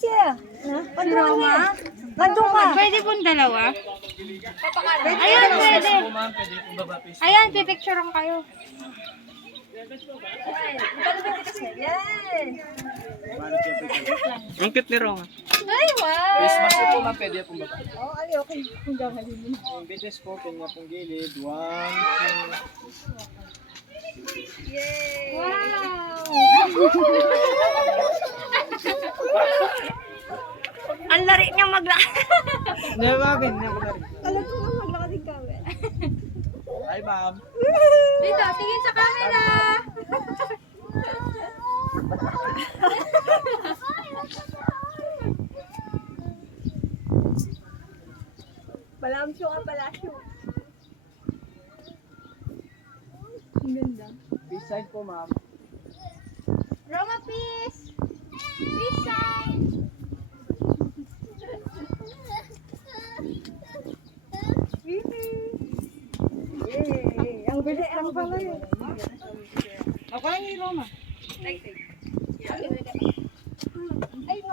siya. Si Roma? Nandun ka. Pwede pong dalawa? Ayan, pwede. Ayan, pipicturean kayo. Yan. Ang cute ni Roma. Ay, wow! Christmas po ma'am, pwede pong baba. Oh, ay, okay. Kung gawin mo. Yung bitis po, kanya pong gilid. 1, 2. Wow! Ang lari niya maglakad. Nabagin, nabagin. Alam ko nga maglakad yung kami. Hi ma'am. Dito, tingin sa camera. Palamsyo ka palasyo. Ang ganda. Peace side po ma'am. Roma, peace. Peace sign. Yay! Ang bilis lang pala yun. Ako lang ni Roma. Ay, no.